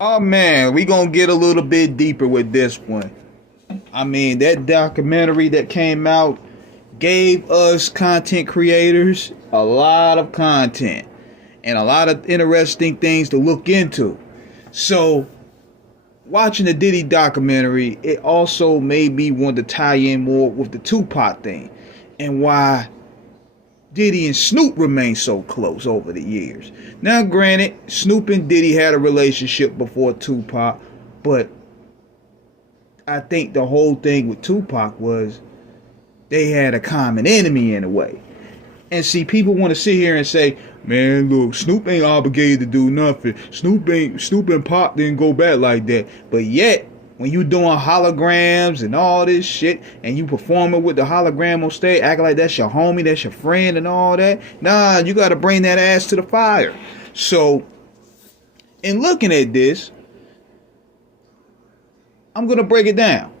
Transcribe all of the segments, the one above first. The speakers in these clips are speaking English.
Oh man, we gonna get a little bit deeper with this one. I mean, that documentary that came out gave us content creators a lot of content and a lot of interesting things to look into. So, watching the Diddy documentary, it also made me want to tie in more with the Tupac thing and why Diddy and Snoop remained so close over the years. Now, granted, Snoop and Diddy had a relationship before Tupac, but I think the whole thing with Tupac was they had a common enemy in a way. And see, people want to sit here and say, man, look, Snoop ain't obligated to do nothing. Snoop and Pop didn't go back like that. But yet, when you doing holograms and all this shit, and you performing with the hologram on stage, acting like that's your homie, that's your friend and all that, nah, you got to bring that ass to the fire. So, in looking at this, I'm going to break it down.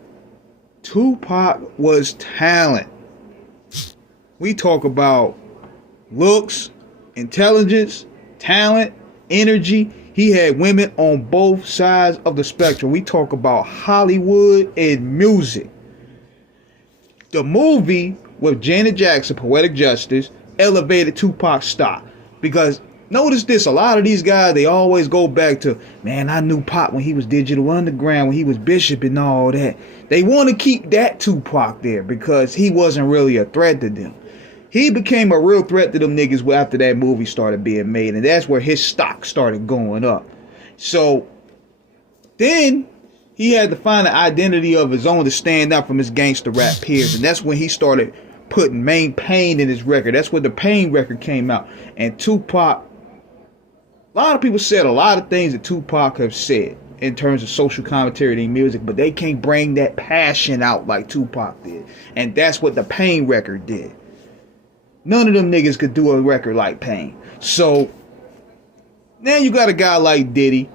Tupac was talent. We talk about looks, intelligence, talent, energy. He had women on both sides of the spectrum. We talk about Hollywood and music. The movie with Janet Jackson, Poetic Justice, elevated Tupac's stock. Because notice this, a lot of these guys, they always go back to, man, I knew Pop when he was Digital Underground, when he was Bishop and all that. They want to keep that Tupac there because he wasn't really a threat to them. He became a real threat to them niggas after that movie started being made, and that's where his stock started going up. So then he had to find an identity of his own to stand out from his gangster rap peers, and that's when he started putting main Pain in his record. That's when the Pain record came out. And Tupac, a lot of people said a lot of things that Tupac have said in terms of social commentary in music, but they can't bring that passion out like Tupac did. And that's what the Pain record did. None of them niggas could do a record like Pain. So now you got a guy like Diddy.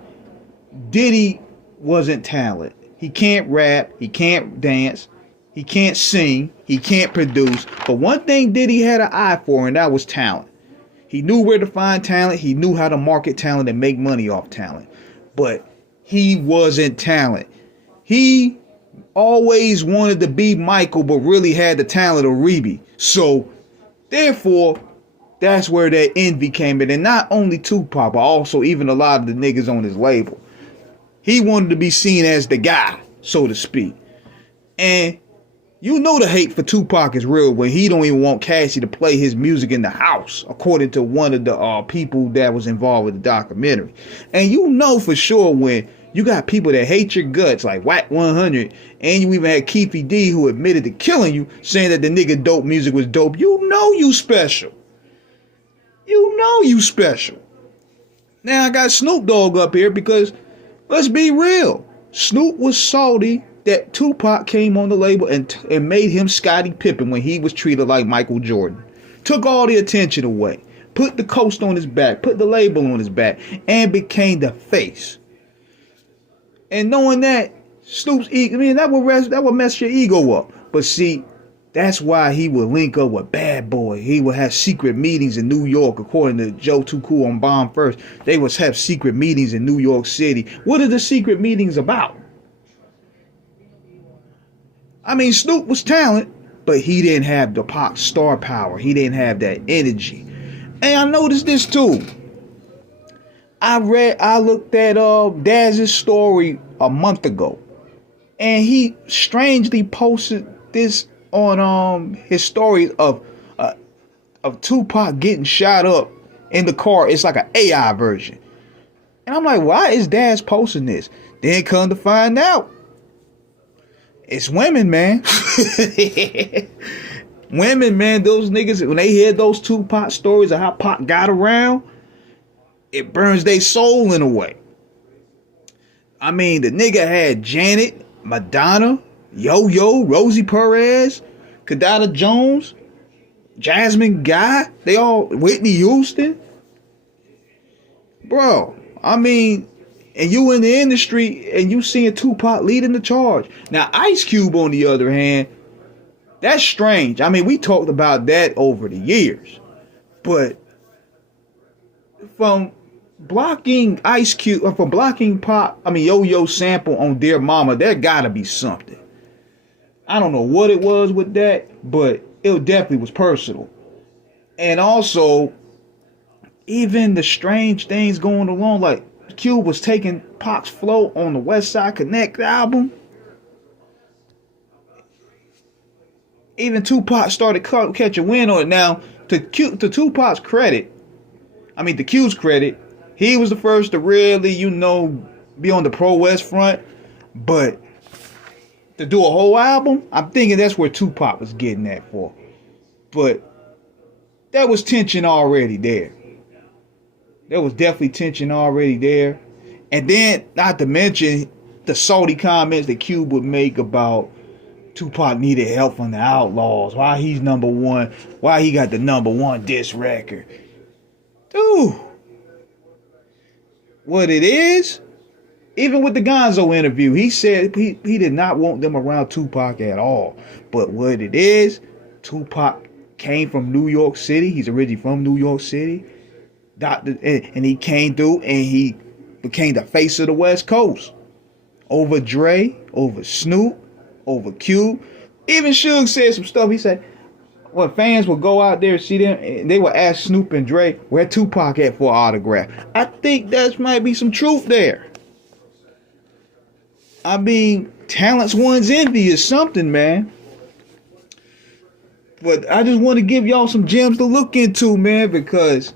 Diddy wasn't talent. He can't rap. He can't dance. He can't sing. He can't produce. But one thing Diddy had an eye for, and that was talent. He knew where to find talent. He knew how to market talent and make money off talent. But he wasn't talent. He always wanted to be Michael, but really had the talent of Reby. So therefore, that's where that envy came in. And not only Tupac, but also even a lot of the niggas on his label. He wanted to be seen as the guy, so to speak. And you know the hate for Tupac is real when he don't even want Cassie to play his music in the house, according to one of the people that was involved with the documentary. And you know for sure when you got people that hate your guts like Wack 100, and you even had Keefy D who admitted to killing you, saying that the nigga dope music was dope. You know you special. You know you special. Now I got Snoop Dogg up here because let's be real. Snoop was salty that Tupac came on the label and made him Scottie Pippen when he was treated like Michael Jordan. Took all the attention away. Put the coast on his back. Put the label on his back. And became the face. And knowing that, Snoop's ego, I mean, that would mess your ego up. But see, that's why he would link up with Bad Boy. He would have secret meetings in New York, according to Joe Too Cool on Bomb First. They would have secret meetings in New York City. What are the secret meetings about? I mean, Snoop was talent, but he didn't have the pop star power. He didn't have that energy. And I noticed this too. I looked at Daz's story a month ago, and he strangely posted this on his story of Tupac getting shot up in the car. It's like an AI version, and I'm like, why is Daz posting this? Then come to find out, it's women, man. Women, man. Those niggas, when they hear those Tupac stories of how Pac got around, it burns their soul in a way. I mean, the nigga had Janet, Madonna, Yo-Yo, Rosie Perez, Kadada Jones, Jasmine Guy. They all, Whitney Houston. Bro, I mean, and you in the industry and you seeing Tupac leading the charge. Now, Ice Cube, on the other hand, that's strange. I mean, we talked about that over the years. But from blocking Ice Cube for blocking Yo-Yo sample on Dear Mama, there gotta be something. I don't know what it was with that, but it definitely was personal. And also, even the strange things going along, like Cube was taking Pac's flow on the West Side Connect album. Even Tupac started catching wind on it. Now, to Tupac's credit, to Q's credit, he was the first to really, be on the pro-West front. But to do a whole album, I'm thinking that's where Tupac was getting that for. But there was tension already there. There was definitely tension already there. And then, not to mention the salty comments that Cube would make about Tupac needed help from the Outlaws. Why he's number one. Why he got the number one diss record. Dude. What it is, even with the Gonzo interview, he said he did not want them around Tupac at all. But what it is, Tupac came from New York City. He's originally from New York City. And he came through and he became the face of the West Coast. Over Dre, over Snoop, over Cube. Even Suge said some stuff. He said when fans would go out there and see them, and they would ask Snoop and Dre where Tupac at for an autograph. I think that might be some truth there. Talent's one's envy is something, man. But I just want to give y'all some gems to look into, man, because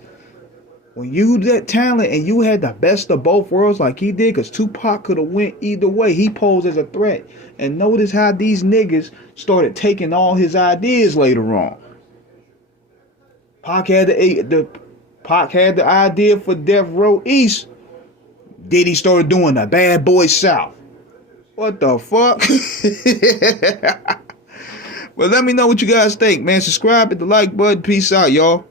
when you that talent and you had the best of both worlds like he did, because Tupac could have went either way. He posed as a threat. And notice how these niggas started taking all his ideas later on. Pac had the idea for Death Row East. Diddy started doing the Bad Boy South. What the fuck? Well, let me know what you guys think, man. Subscribe, hit the like button. Peace out, y'all.